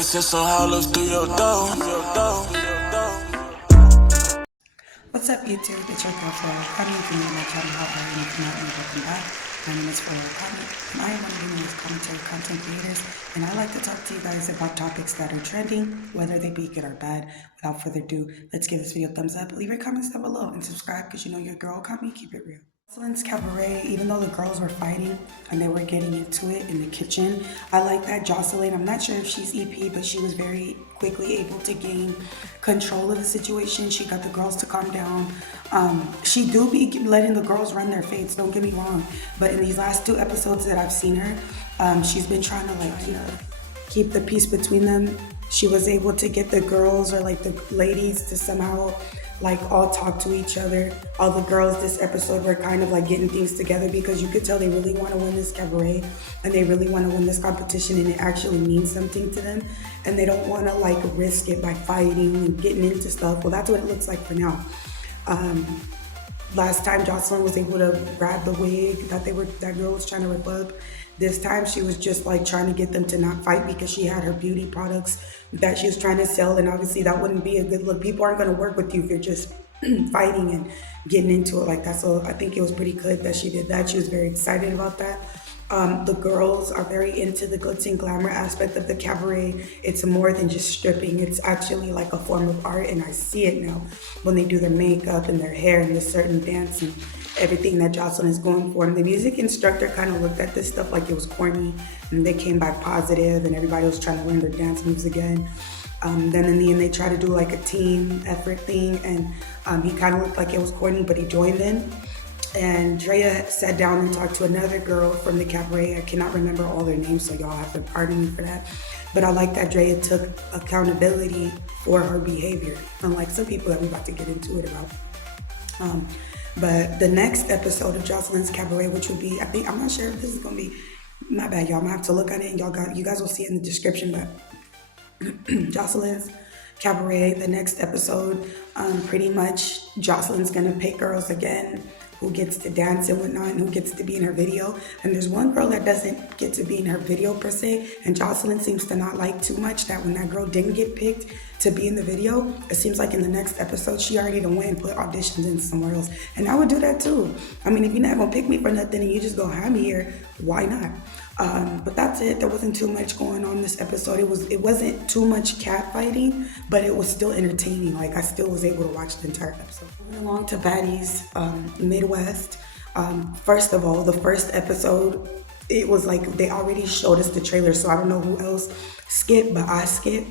might send some hollers through your door. What's up, YouTube? It's your girl, Flora. Coming from my channel, how are you? If you're not new, welcome back. My name is Flora, and I am one of the newest commentary content creators, and I like to talk to you guys about topics that are trending, whether they be good or bad. Without further ado, let's give this video a thumbs up, leave your comments down below, and subscribe because you know your girl caught me. Keep it real. Jocelyn's cabaret, even though the girls were fighting and they were getting into it in the kitchen, I like that Jocelyn, I'm not sure if she's EP, but she was very quickly able to gain control of the situation. She got the girls to calm down. She do be letting the girls run their fates, don't get me wrong, but in these last 2 episodes that I've seen her, she's been trying to keep the peace between them. She was able to get the girls or the ladies to somehow all talk to each other. All the girls this episode were kind of getting things together because you could tell they really want to win this cabaret and they really want to win this competition, and it actually means something to them, and they don't want to risk it by fighting and getting into stuff. Well, that's what it looks like for now. Last time Jocelyn was able to grab the wig that girl was trying to rip up. This time she was just trying to get them to not fight because she had her beauty products that she was trying to sell, and obviously that wouldn't be a good look. People aren't going to work with you if you're just fighting and getting into it like that. So I think it was pretty good that she did that. She was very excited about that. The girls are very into the glitz and glamour aspect of the cabaret. It's more than just stripping. It's actually a form of art, and I see it now when they do their makeup and their hair and the certain dance and everything that Jocelyn is going for. And the music instructor kind of looked at this stuff like it was corny, and they came back positive, and everybody was trying to learn their dance moves again. Then in the end, they tried to do a team effort thing, and he kind of looked like it was corny, but he joined in. And Drea sat down and talked to another girl from the cabaret. I cannot remember all their names, so y'all have to pardon me for that. But I like that Drea took accountability for her behavior, unlike some people that we're about to get into it about. But the next episode of Jocelyn's cabaret, which would be, I'm not sure if this is gonna be, my bad, y'all. I'm gonna have to look at it, and you guys will see it in the description. But Jocelyn's cabaret, the next episode, pretty much Jocelyn's gonna pick girls again who gets to dance and whatnot, and who gets to be in her video. And there's one girl that doesn't get to be in her video per se, and Jocelyn seems to not like too much that when that girl didn't get picked to be in the video, it seems like in the next episode she already done went and put auditions in somewhere else. And I would do that too. I mean, if you're not gonna pick me for nothing and you just gonna have me here, why not? But that's it. There wasn't too much going on this episode. It wasn't too much catfighting, but it was still entertaining. I still was able to watch the entire episode. Moving along to Baddies Midwest. First of all, the first episode, it was they already showed us the trailer, so I don't know who else skipped, but I skipped.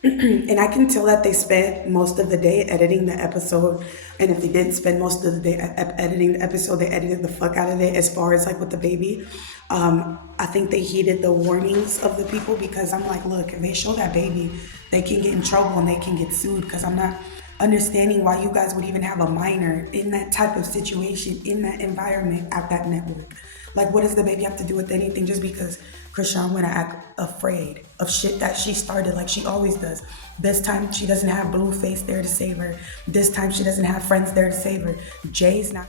And I can tell that they spent most of the day editing the episode, and if they didn't spend most of the day editing the episode, they edited the fuck out of it. As far as with the baby, I think they heeded the warnings of the people, because I'm look, if they show that baby, they can get in trouble and they can get sued, because I'm not understanding why you guys would even have a minor in that type of situation, in that environment, at that network. What does the baby have to do with anything just because Chrisean went to act afraid of shit that she started like she always does? This time she doesn't have Blueface there to save her. This time she doesn't have friends there to save her. Jay's not,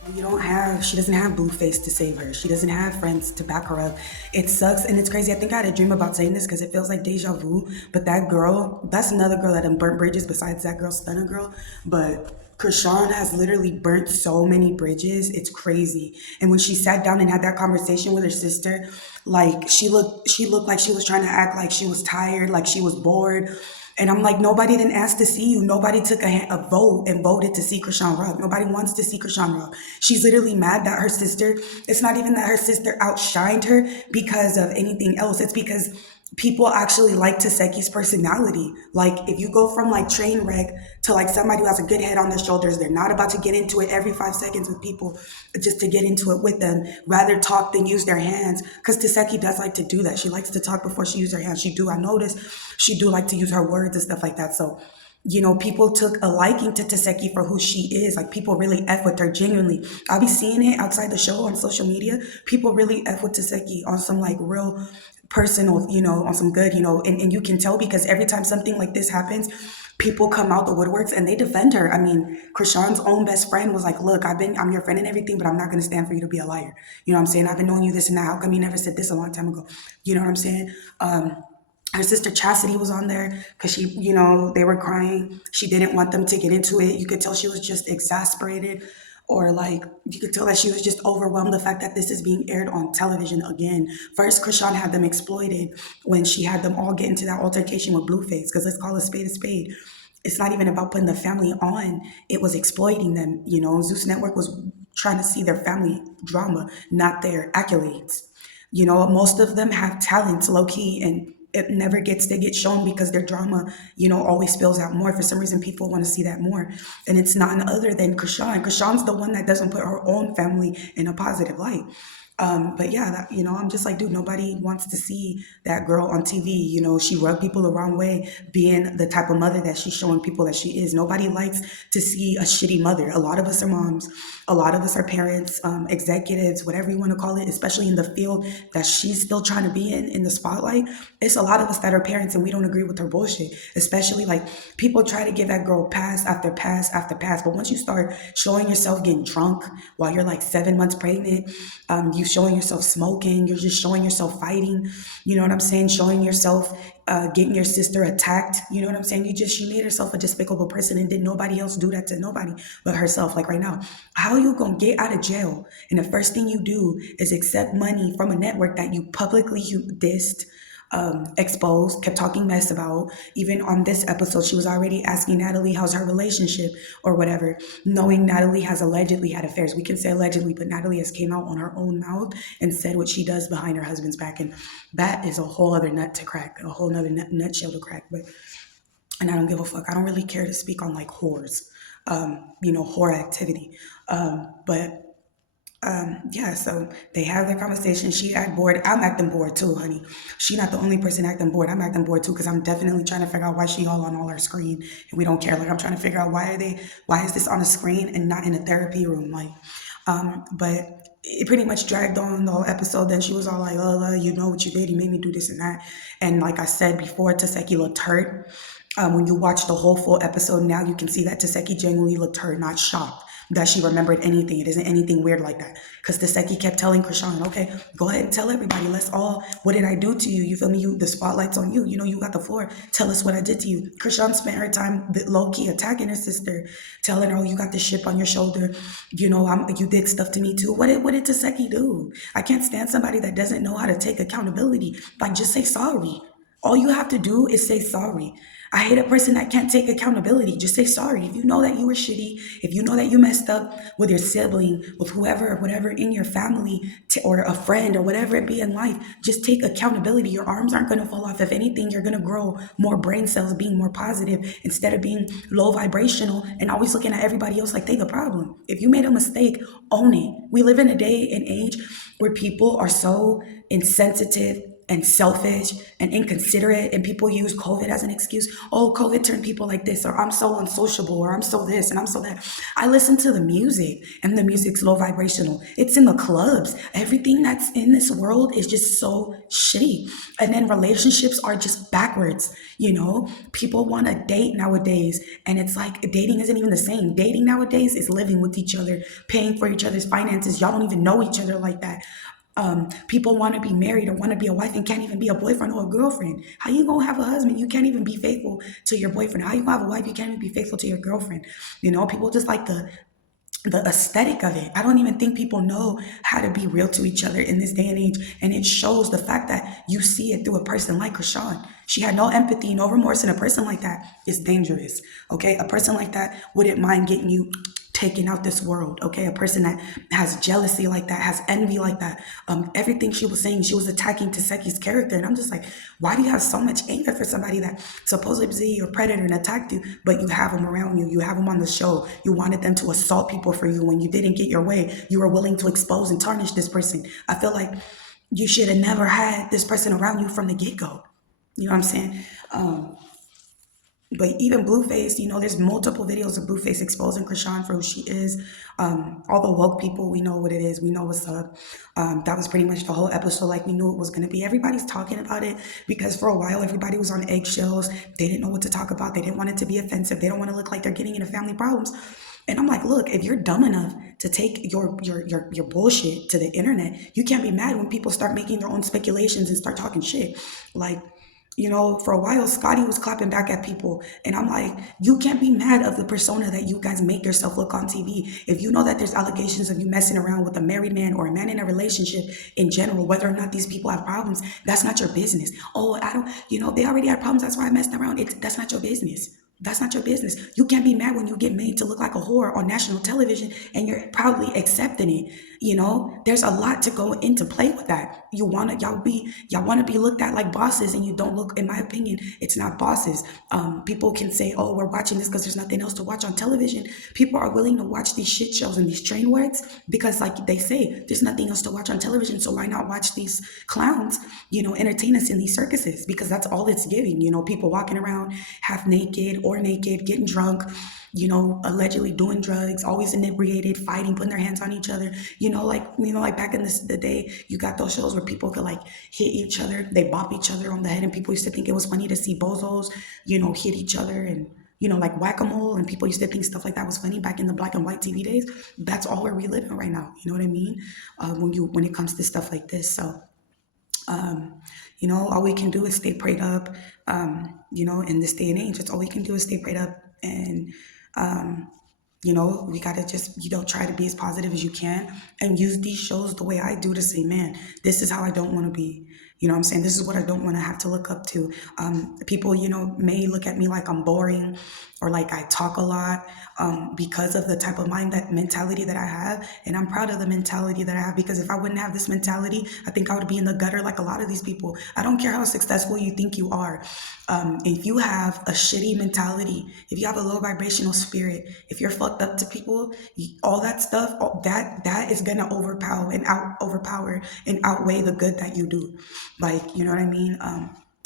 she doesn't have Blueface to save her. She doesn't have friends to back her up. It sucks and it's crazy. I think I had a dream about saying this because it feels like deja vu, but that girl, that's another girl that done burnt bridges besides that girl, Stunner Girl, but Chrisean has literally burnt so many bridges. It's crazy. And when she sat down and had that conversation with her sister, she looked like she was trying to act like she was tired, like she was bored. And I'm nobody didn't ask to see you. Nobody took a vote and voted to see Chrisean Rock. Nobody wants to see Chrisean Rock. She's literally mad that her sister, it's not even that her sister outshined her because of anything else. It's because people actually like Tehseki's personality. If you go from train wreck to somebody who has a good head on their shoulders, they're not about to get into it every 5 seconds with people just to get into it with them, rather talk than use their hands, because Tehseki does like to do that. She likes to talk before she uses her hands. I notice she do like to use her words and stuff like that. So people took a liking to Tehseki for who she is. People really F with her genuinely. I'll be seeing it outside the show on social media. People really F with Tehseki on some real personal, on some good, and you can tell because every time something like this happens, people come out the woodworks and they defend her. I mean, Chrisean's own best friend was look, I'm your friend and everything, but I'm not going to stand for you to be a liar. You know what I'm saying? I've been knowing you this and that. How come you never said this a long time ago? You know what I'm saying? Her sister Chastity was on there because she, they were crying. She didn't want them to get into it. You could tell she was just exasperated, or like you could tell that she was just overwhelmed the fact that this is being aired on television again. First, Chrisean had them exploited when she had them all get into that altercation with Blueface, because let's call a spade a spade. It's not even about putting the family on. It was exploiting them. Zeus Network was trying to see their family drama, not their accolades. Most of them have talents low key, and it never gets they get shown because their drama, always spills out more. For some reason, people want to see that more, and it's none other than Chrisean. Chrisean's the one that doesn't put her own family in a positive light. But yeah, I'm just like, dude, nobody wants to see that girl on TV. She rubbed people the wrong way, being the type of mother that she's showing people that she is. Nobody likes to see a shitty mother. A lot of us are moms. A lot of us are parents, executives, whatever you want to call it, especially in the field that she's still trying to be in the spotlight. It's a lot of us that are parents and we don't agree with her bullshit. Especially like people try to give that girl pass after pass after pass. But once you start showing yourself getting drunk while you're like 7 months pregnant, you showing yourself smoking, you're just showing yourself fighting, you know what I'm saying? Showing yourself getting your sister attacked, you know what I'm saying? She made herself a despicable person, and did nobody else do that to nobody but herself. Like right now, how you gonna get out of jail and the first thing you do is accept money from a network that you publicly dissed, exposed, kept talking mess about. Even on this episode, she was already asking Natalie how's her relationship or whatever, knowing Natalie has allegedly had affairs. We can say allegedly, but Natalie has came out on her own mouth and said what she does behind her husband's back, and that is a whole other nut to crack, a whole other nutshell to crack. But and I don't give a fuck. I don't really care to speak on like whores, whore activity, but yeah, so they have their conversation. She act bored. I'm acting bored too, honey. She not the only person acting bored. I'm acting bored too because I'm definitely trying to figure out why she all on all our screen and we don't care. Like I'm trying to figure out why is this on a screen and not in a therapy room? Like, but it pretty much dragged on the whole episode. Then she was all like, "Oh, you know what you did? You made me do this and that." And like I said before, Tehseki looked hurt. When you watch the whole full episode now, you can see that Tehseki genuinely looked hurt, not shocked that she remembered anything. It isn't anything weird like that. Because Tehseki kept telling Chrisean, okay, go ahead and tell everybody. Let's all, what did I do to you? You feel me? The spotlight's on you. You got the floor. Tell us what I did to you. Chrisean spent her time low-key attacking her sister, telling her, oh, you got the ship on your shoulder. You did stuff to me too. What did Tehseki do? I can't stand somebody that doesn't know how to take accountability. Like, just say sorry. All you have to do is say sorry. I hate a person that can't take accountability. Just say sorry. If you know that you were shitty, if you know that you messed up with your sibling, with whoever or whatever in your family, or a friend or whatever it be in life, just take accountability. Your arms aren't going to fall off. If anything, you're going to grow more brain cells being more positive instead of being low vibrational and always looking at everybody else like they the problem. If you made a mistake, own it. We live in a day and age where people are so insensitive and selfish and inconsiderate, and people use COVID as an excuse. Oh, COVID turned people like this, or I'm so unsociable, or I'm so this and I'm so that. I listen to the music, and the music's low vibrational. It's in the clubs. Everything that's in this world is just so shitty. And then relationships are just backwards. People want to date nowadays, and it's like dating isn't even the same. Dating nowadays is living with each other, paying for each other's finances. Y'all don't even know each other like that. People want to be married or want to be a wife and can't even be a boyfriend or a girlfriend. How you gonna have a husband? You can't even be faithful to your boyfriend. How you gonna have a wife? You can't even be faithful to your girlfriend. People just like the aesthetic of it. I don't even think people know how to be real to each other in this day and age. And it shows the fact that you see it through a person like Chrisean. She had no empathy, no remorse, and a person like that is dangerous. Okay, a person like that wouldn't mind getting you taken out this world. Okay, a person that has jealousy like that, has envy like that. Everything she was saying, she was attacking Tehseki's character, and I'm just like, why do you have so much anger for somebody that supposedly your predator and attacked you, but you have them around you, you have them on the show, you wanted them to assault people for you when you didn't get your way, you were willing to expose and tarnish this person. I feel like you should have never had this person around you from the get-go. You know what I'm saying? But even Blueface, there's multiple videos of Blueface exposing Chrisean for who she is. All the woke people, we know what it is. We know what's up. That was pretty much the whole episode like we knew it was going to be. Everybody's talking about it because for a while, everybody was on eggshells. They didn't know what to talk about. They didn't want it to be offensive. They don't want to look like they're getting into family problems. And I'm like, look, if you're dumb enough to take your bullshit to the internet, you can't be mad when people start making their own speculations and start talking shit. Like, For a while, Scotty was clapping back at people. And I'm like, you can't be mad of the persona that you guys make yourself look on TV. If you know that there's allegations of you messing around with a married man or a man in a relationship in general, whether or not these people have problems, that's not your business. Oh, I don't, they already had problems. That's why I messed around. That's not your business. That's not your business. You can't be mad when you get made to look like a whore on national television and you're proudly accepting it. There's a lot to go into play with that. Y'all wanna be looked at like bosses, and you don't look. In my opinion, it's not bosses. People can say, "Oh, we're watching this because there's nothing else to watch on television." People are willing to watch these shit shows and these train wrecks because, like they say, there's nothing else to watch on television. So why not watch these clowns, entertain us in these circuses? Because that's all it's giving. People walking around half naked or naked, getting drunk, allegedly doing drugs, always inebriated, fighting, putting their hands on each other. Like back in the day, you got those shows where people could like hit each other, they bop each other on the head, and people used to think it was funny to see bozos, hit each other and like whack-a-mole, and people used to think stuff like that was funny back in the black and white TV days. That's all we're reliving right now. You know what I mean? When it comes to stuff like this, so all we can do is stay prayed up. In this day and age, it's all we can do is stay prayed up, and we gotta just, try to be as positive as you can and use these shows the way I do to say, man, this is how I don't want to be. What I'm saying? This is what I don't want to have to look up to. People, may look at me like I'm boring or like I talk a lot because of the type of mentality that I have. And I'm proud of the mentality that I have, because if I wouldn't have this mentality, I think I would be in the gutter like a lot of these people. I don't care how successful you think you are. If you have a shitty mentality, if you have a low vibrational spirit, if you're fucked up to people, all that stuff, that is gonna overpower and outweigh the good that you do. Like, you know what I mean?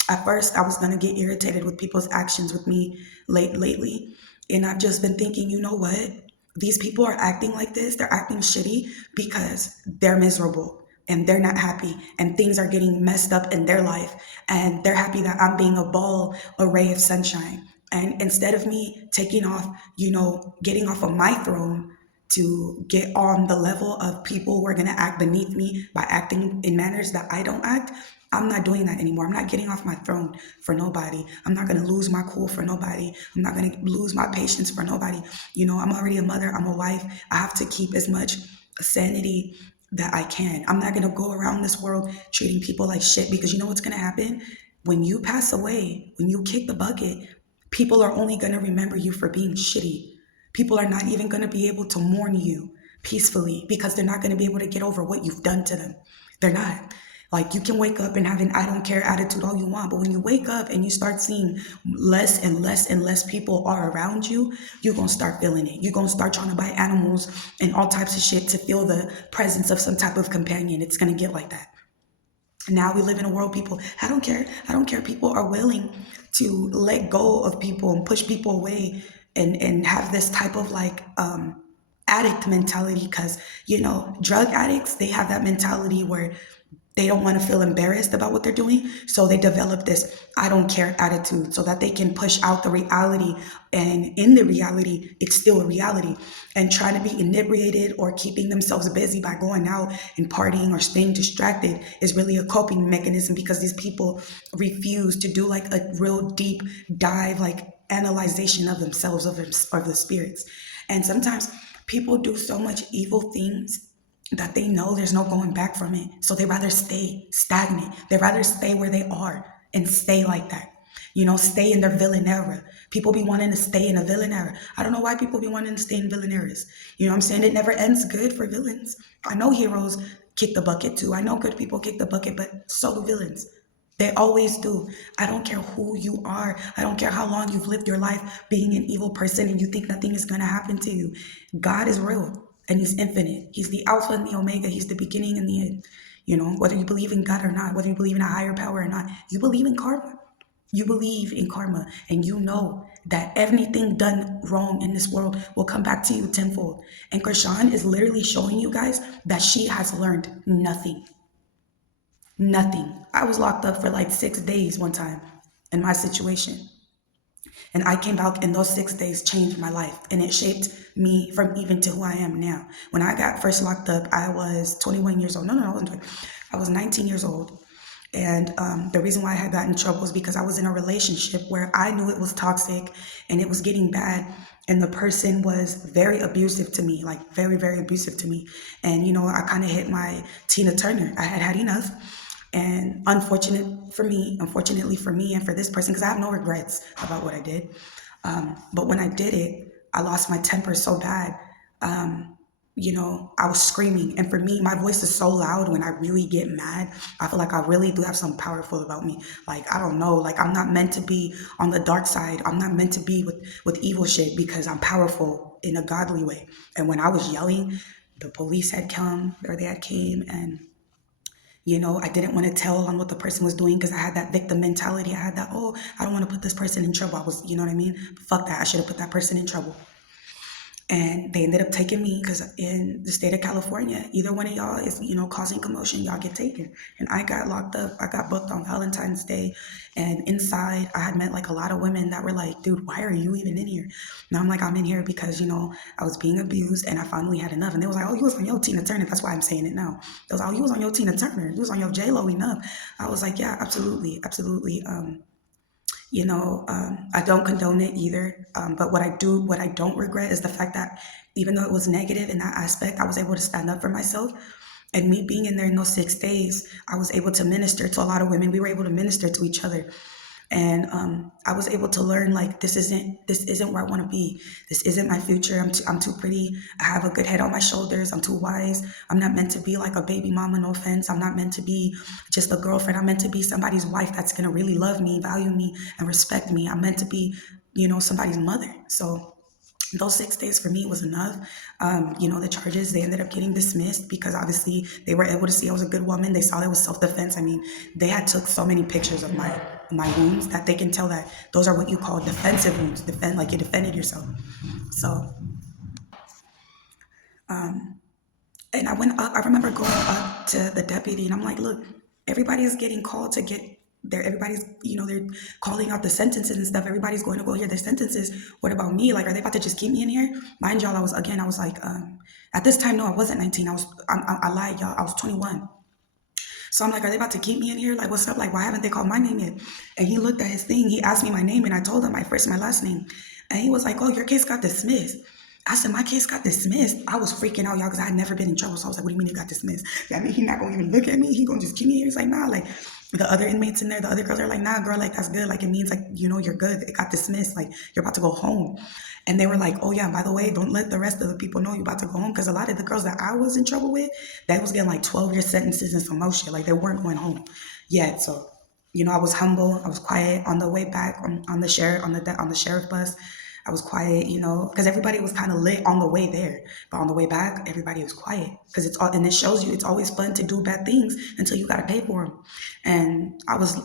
At first, I was gonna get irritated with people's actions with me lately, and I've just been thinking, you know what? These people are acting like this. They're acting shitty because they're miserable and they're not happy, and things are getting messed up in their life, and they're happy that I'm being a ray of sunshine. And instead of me taking off, getting off of my throne to get on the level of people who are going to act beneath me by acting in manners that I don't act, I'm not doing that anymore. I'm not getting off my throne for nobody. I'm not going to lose my cool for nobody. I'm not going to lose my patience for nobody. I'm already a mother. I'm a wife. I have to keep as much sanity that I can. I'm not going to go around this world treating people like shit, because you know what's going to happen? When you pass away, when you kick the bucket, people are only going to remember you for being shitty. People are not even going to be able to mourn you peacefully, because they're not going to be able to get over what you've done to them. They're not. Like, you can wake up and have an I don't care attitude all you want, but when you wake up and you start seeing less and less and less people are around you, you're going to start feeling it. You're going to start trying to buy animals and all types of shit to feel the presence of some type of companion. It's going to get like that. Now we live in a world, people, I don't care. People are willing to let go of people and push people away and have this type of like addict mentality, because drug addicts, they have that mentality where they don't want to feel embarrassed about what they're doing, so they develop this I don't care attitude so that they can push out the reality, and in the reality it's still a reality, and trying to be inebriated or keeping themselves busy by going out and partying or staying distracted is really a coping mechanism, because these people refuse to do like a real deep dive, like analyzation of themselves, of the spirits. And sometimes people do so much evil things that they know there's no going back from it. So they rather stay stagnant. They rather stay where they are and stay like that. Stay in their villain era. People be wanting to stay in a villain era. I don't know why people be wanting to stay in villain eras. You know what I'm saying? It never ends good for villains. I know heroes kick the bucket too. I know good people kick the bucket, but so do villains. They always do. I don't care who you are. I don't care how long you've lived your life being an evil person and you think nothing is going to happen to you. God is real and he's infinite. He's the Alpha and the Omega. He's the beginning and the end. Whether you believe in God or not, whether you believe in a higher power or not, you believe in karma. You believe in karma, and you know that everything done wrong in this world will come back to you tenfold. And Chrisean is literally showing you guys that she has learned nothing. Nothing. I was locked up for like 6 days one time in my situation. And I came back, and those 6 days changed my life. And it shaped me from even to who I am now. When I got first locked up, I was 21 years old. No, I wasn't 20. I was 19 years old. And the reason why I had gotten in trouble is because I was in a relationship where I knew it was toxic and it was getting bad. And the person was very abusive to me, like very, very abusive to me. And, I kind of hit my Tina Turner. I had had enough. And unfortunately for me and for this person, because I have no regrets about what I did. But when I did it, I lost my temper so bad. I was screaming. And for me, my voice is so loud when I really get mad. I feel like I really do have something powerful about me. Like, I don't know, like I'm not meant to be on the dark side. I'm not meant to be with evil shit because I'm powerful in a godly way. And when I was yelling, the police had come or they had came and I didn't want to tell on what the person was doing because I had that victim mentality. I had that, oh, I don't want to put this person in trouble. I was, you know what I mean? Fuck that. I should have put that person in trouble. And they ended up taking me because in the state of California, either one of y'all is, causing commotion, y'all get taken. And I got locked up. I got booked on Valentine's Day. And inside, I had met like a lot of women that were like, dude, why are you even in here? And I'm like, I'm in here because, I was being abused and I finally had enough. And they was like, oh, you was on your Tina Turner. That's why I'm saying it now. They was like, oh, you was on your Tina Turner. You was on your J-Lo enough. I was like, yeah, absolutely, absolutely. I don't condone it either. But what I don't regret is the fact that even though it was negative in that aspect, I was able to stand up for myself. And me being in there in those 6 days, I was able to minister to a lot of women. We were able to minister to each other. And I was able to learn like this isn't where I want to be. This isn't my future. I'm too pretty. I have a good head on my shoulders. I'm too wise. I'm not meant to be like a baby mama. No offense. I'm not meant to be just a girlfriend. I'm meant to be somebody's wife that's gonna really love me, value me, and respect me. I'm meant to be, somebody's mother. So those 6 days for me was enough. The charges, they ended up getting dismissed because obviously they were able to see I was a good woman. They saw it was self-defense. I mean, they had took so many pictures of my wounds that they can tell that those are what you call defensive wounds. Defend, like you defended yourself. So, and I remember going up to the deputy and I'm like, look, everybody is getting called to get there. Everybody's, they're calling out the sentences and stuff. Everybody's going to go hear their sentences. What about me? Like, are they about to just keep me in here? Mind y'all, I was like, at this time, no, I wasn't 19. I lied, y'all. I was 21. So I'm like, are they about to keep me in here? Like, what's up? Like, why haven't they called my name yet? And he looked at his thing. He asked me my name and I told him my first and my last name. And he was like, oh, your case got dismissed. I said, my case got dismissed. I was freaking out, y'all, because I had never been in trouble. So I was like, what do you mean it got dismissed? I mean, he not going to even look at me. He going to just keep me here. He's like, nah, like the other inmates in there, the other girls are like, nah, girl, like that's good. Like it means like, you're good. It got dismissed. Like you're about to go home. And they were like, oh yeah, by the way, don't let the rest of the people know you're about to go home. Because a lot of the girls that I was in trouble with, that was getting like 12-year sentences and some more shit. Like they weren't going home yet. So, I was humble. I was quiet on the way back on the sheriff bus. I was quiet, because everybody was kind of lit on the way there, but on the way back, everybody was quiet because it's all, and it shows you it's always fun to do bad things until you got to pay for them. And I was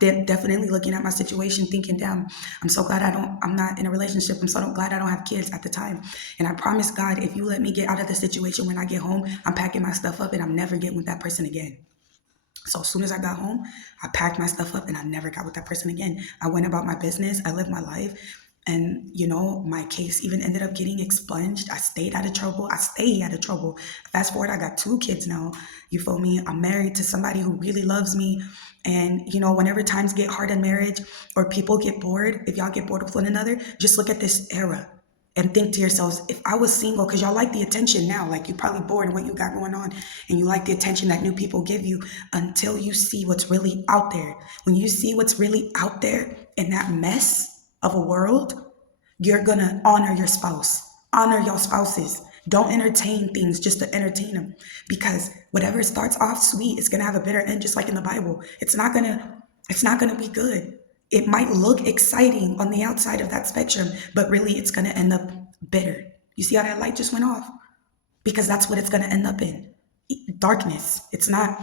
definitely looking at my situation, thinking, damn, I'm so glad I'm not in a relationship. I'm so glad I don't have kids at the time. And I promise God, if you let me get out of the situation when I get home, I'm packing my stuff up and I'm never getting with that person again. So as soon as I got home, I packed my stuff up and I never got with that person again. I went about my business. I lived my life. And, my case even ended up getting expunged. I stayed out of trouble. Fast forward, I got 2 kids now. You feel me? I'm married to somebody who really loves me. And, whenever times get hard in marriage or people get bored, if y'all get bored with one another, just look at this era and think to yourselves, if I was single, because y'all like the attention now, like you're probably bored of what you got going on and you like the attention that new people give you until you see what's really out there. When you see what's really out there in that mess of a world, you're gonna honor your spouse, honor your spouses. Don't entertain things just to entertain them, because whatever starts off sweet, it's gonna have a bitter end, just like in the Bible. It's not gonna be good. It might look exciting on the outside of that spectrum, but really it's gonna end up bitter. You see how that light just went off? Because that's what it's gonna end up in. Darkness. It's not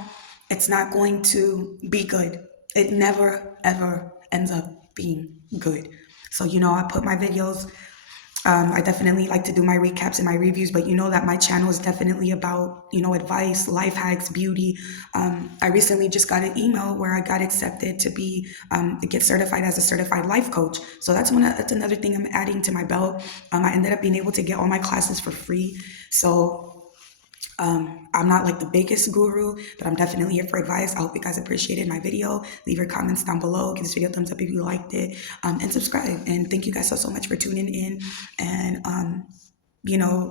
going to be good. It never ever ends up being good. So, I put my videos, I definitely like to do my recaps and my reviews, but that my channel is definitely about, advice, life hacks, beauty. I recently just got an email where I got accepted to get certified as a certified life coach. So that's another thing I'm adding to my belt. I ended up being able to get all my classes for free. So I'm not like the biggest guru, but I'm definitely here for advice. I hope you guys appreciated my video. Leave your comments down below. Give this video a thumbs up if you liked it, and subscribe. And thank you guys so much for tuning in. And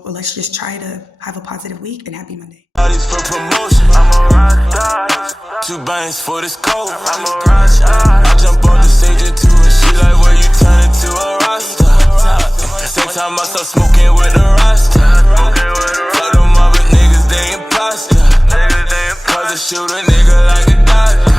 let's just try to have a positive week and happy Monday. For promotion, I'm a rockstar. 2 bands for this coat, I'm a rockstar. I jump on the stage at 2 and she like, where you turn into a rockstar. Same time I start smoking with the rockstar. Fuck them other niggas, they imposter. Cause I shoot a nigga like a doctor.